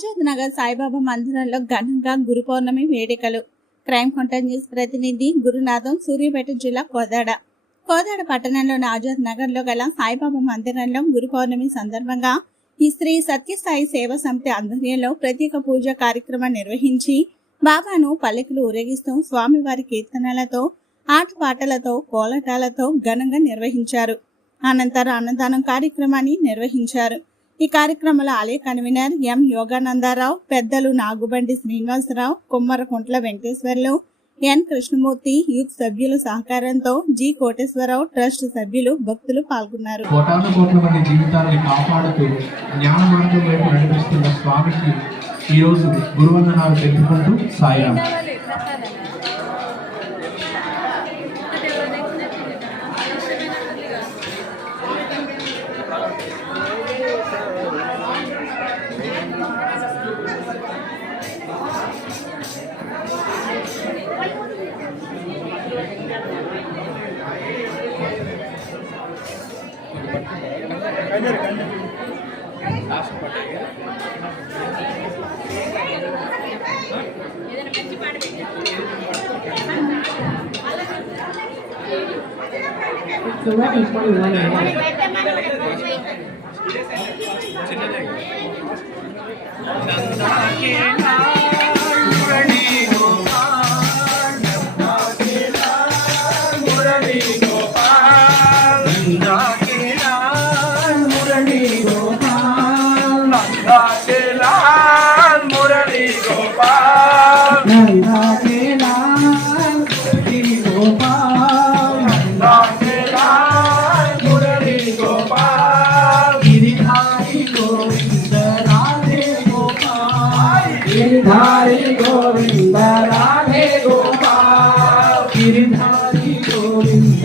ఆజాద్ నగర్ సాయిబాబా మందిరంలో ఘనంగా గురు పౌర్ణమి వేడుకలు. క్రైమ్ కౌంటర్ న్యూస్ ప్రతినిధి గురునాథం సూర్యాపేట జిల్లా కోదాడ. కోదాడ పట్టణంలోని ఆజాద్ నగర్లో గల సాయిబాబా మందిరంలో గురు పౌర్ణమి సందర్భంగా ఈ శ్రీ సత్యసాయి సేవా సమితి ఆధ్వర్యంలో ప్రత్యేక పూజ కార్యక్రమం నిర్వహించి బాబాను పల్లెకులు ఊరేగిస్తూ స్వామివారి కీర్తనలతో ఆటపాటలతో కోలాటాలతో ఘనంగా నిర్వహించారు. అనంతరం అన్నదానం కార్యక్రమాన్ని నిర్వహించారు. ఈ కార్యక్రమంలో ఆలయ కన్వీనర్ ఎం యోగానందారావు పెద్దలు నాగుబండి శ్రీనివాసరావు కుమ్మరకుంట్ల వెంకటేశ్వర్లు ఎన్ కృష్ణమూర్తి యూత్ సభ్యుల సహకారంతో జి కోటేశ్వరరావు ట్రస్ట్ సభ్యులు భక్తులు పాల్గొన్నారు. కోటాను కోట్ల మంది జీవితాలని కాపాడుతూ జ్ఞాన మార్గం వైపు నడిపిస్తున్న స్వామికి ఈరోజు గురువందనాలు తెలుపుకుంటూ what The weapon 21 and Nanda Bela Giri Gopal Nanda Bela Murali Gopal Giridhari Govinda Radhe Gopal Giridhari Govinda Radhe Gopal Giridhari Govinda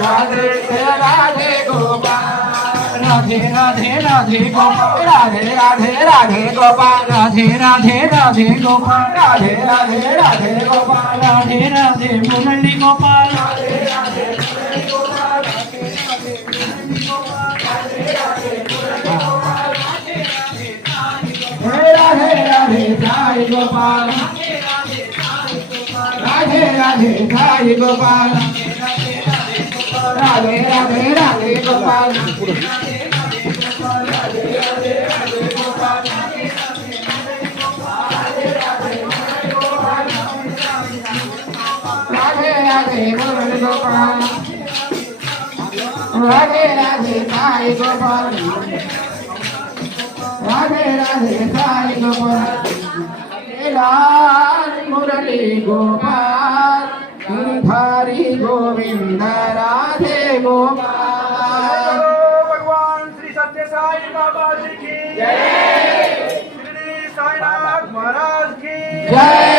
Radhe Radhe Gopal Radhe Radhe Radhe Gopal Radhe Radhe Radhe Gopal Radhe Radhe Radhe Gopal Radhe Radhe Radhe Gopal Radhe Radhe Murali Radhe Radhe Gopal Radhe Radhe Murali Gopal Radhe Radhe Radhe Radhe Gopal Radhe Radhe Sai Gopal Radhe Radhe Radhe Gopal Radhe Radhe Sai Gopal Radhe Radhe Sai Gopal Radhe Radhe Sai Gopal Girdhari Govind Radhe Gopal भगवान श्री सत्य साई बाबा जी की जय श्री साईनाथ महाराज की जय